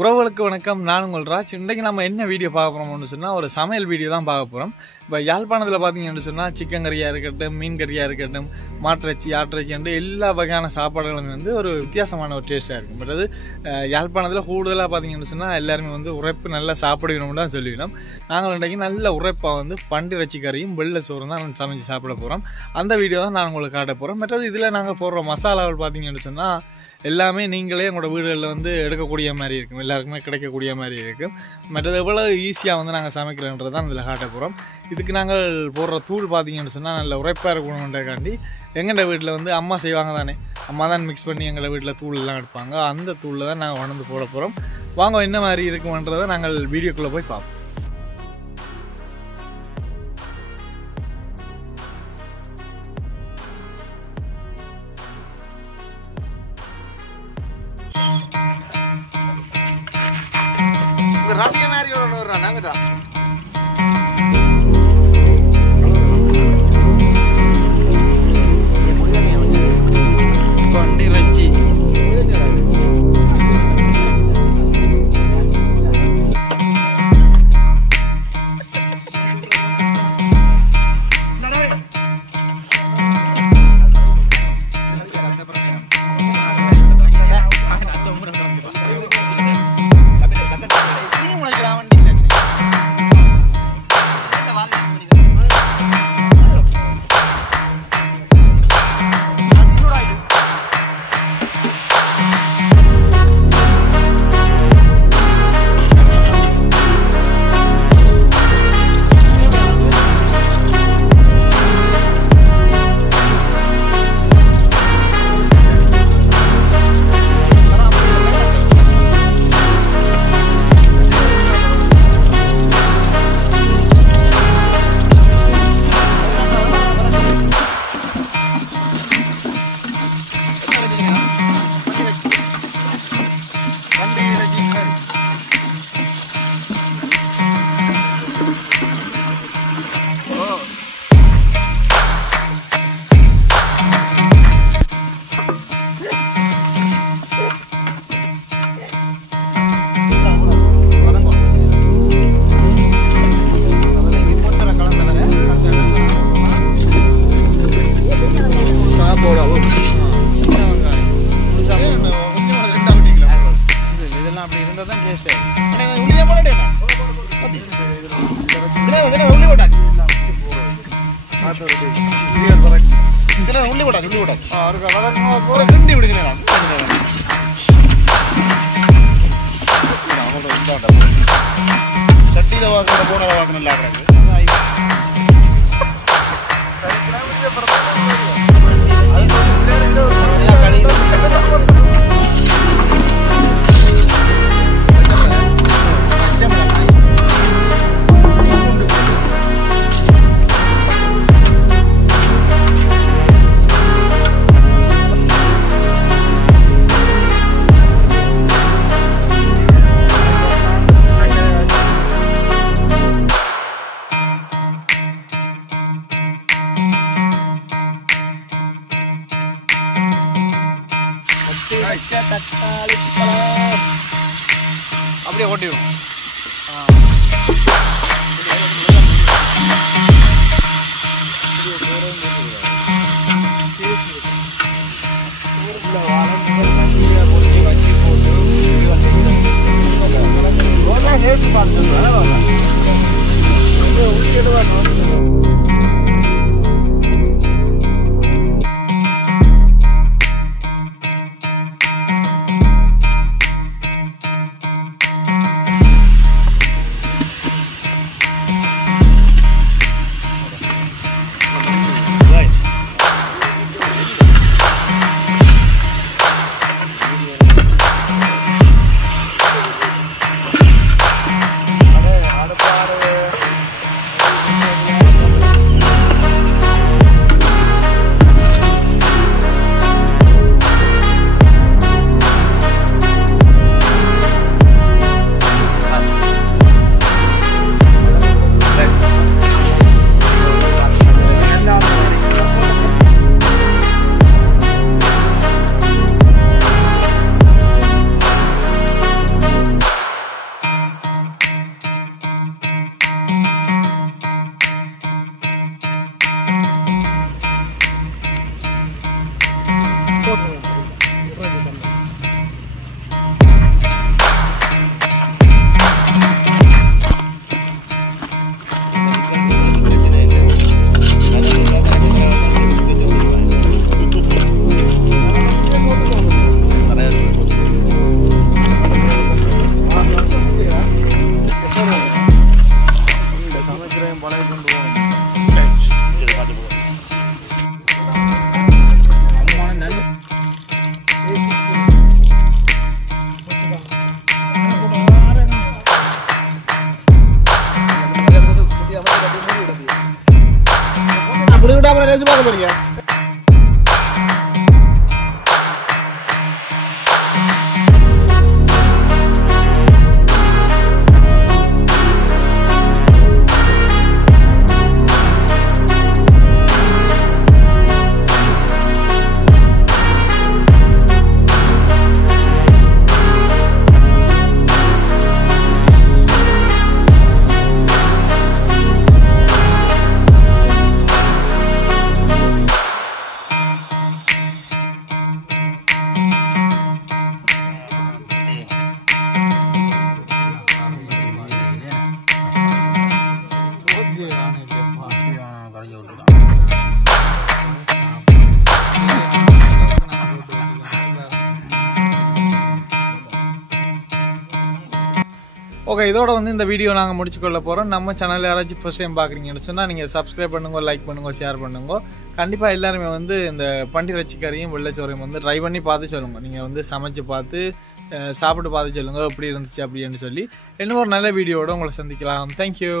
உறவுகளுக்கு வணக்கம். நான் உங்கள் ராஜ். இன்றைக்கு நம்ம என்ன வீடியோ பார்க்க போகிறோம்னு சொன்னால் ஒரு சமையல் வீடியோ தான் பார்க்க போகிறோம். இப்போ யாழ்ப்பாணத்தில் பார்த்தீங்கன்னு சொன்னால் சிக்கன் கறியாக இருக்கட்டும், மீன் கறியாக இருக்கட்டும், மாட்டிறைச்சி ஆட்டிறைச்சி எல்லா வகையான சாப்பாடுகளும் ஒரு வித்தியாசமான ஒரு டேஸ்ட்டாக இருக்கும். பட் அது யாழ்ப்பாணத்தில் கூடுதலாக பார்த்தீங்கன்னு சொன்னால் எல்லாருமே உரைப்பு நல்லா சாப்பிடணும்னு தான் சொல்லிவிடும். நாங்கள் இன்றைக்கு நல்ல உரைப்பாக பண்டிறைச்சி கறியும் வெள்ளை சோறும் தான் சமைச்சு சாப்பிட போகிறோம். அந்த வீடியோ தான் நான் உங்களுக்கு காட்ட போகிறோம். மற்றது இதில் நாங்கள் போடுற மசாலாவில் பார்த்தீங்கன்னு சொன்னால் எல்லாமே நீங்களே உங்களோட வீடுகளில் எடுக்கக்கூடிய மாதிரி இருக்கும், எல்லாருக்குமே கிடைக்கக்கூடிய மாதிரி இருக்கும். மற்றது எவ்வளோ ஈஸியாக நாங்கள் சமைக்கிறோன்றது தான் இதில் காட்ட போகிறோம். இதுக்கு நாங்கள் போடுற தூள் பார்த்தீங்கன்னு சொன்னால் நல்ல உரைப்பாக இருக்கணுன்றக்காண்டி எங்கள்ட வீட்டில் அம்மா செய்வாங்க தானே, அம்மா தான் மிக்ஸ் பண்ணி எங்கள் வீட்டில் தூள் எல்லாம் எடுப்பாங்க. அந்த தூளில் தான் நாங்கள் உணர்ந்து போட போகிறோம். வாங்க என்ன மாதிரி இருக்குமன்றதை நாங்கள் வீடியோக்குள்ளே போய் பார்ப்போம். ரவிய மாதிரி ஒரு நாங்கடா பண்டிறைச்சி சட்டியில வாக்குற போனத வாக்கு நல்லா கிடக்கு. அப்படியே ஓட்டிடும். வச்சு பார்க்க போறீங்க? ஓகே, இதோட வந்து இந்த வீடியோ நாங்கள் முடிச்சுக்கொள்ள போகிறோம். நம்ம சேனல் யாராச்சும் ஃபர்ஸ்ட் டைம் பார்க்குறீங்கன்னு சொன்னால் நீங்கள் சப்ஸ்கிரைப் பண்ணுங்க, லைக் பண்ணுங்க, ஷேர் பண்ணுங்க. கண்டிப்பாக எல்லாருமே வந்து இந்த பண்டி இறைச்சிக்கறியும் வெள்ளைச்சோறையும் வந்து ட்ரை பண்ணி பார்த்து சொல்லுங்கள். நீங்கள் வந்து சமைச்சு பார்த்து சாப்பிட்டு பார்த்து சொல்லுங்கள் எப்படி இருந்துச்சு அப்படின்னு சொல்லி. இன்னும் ஒரு நல்ல வீடியோவோட உங்களை சந்திக்கலாம். தேங்க்யூ.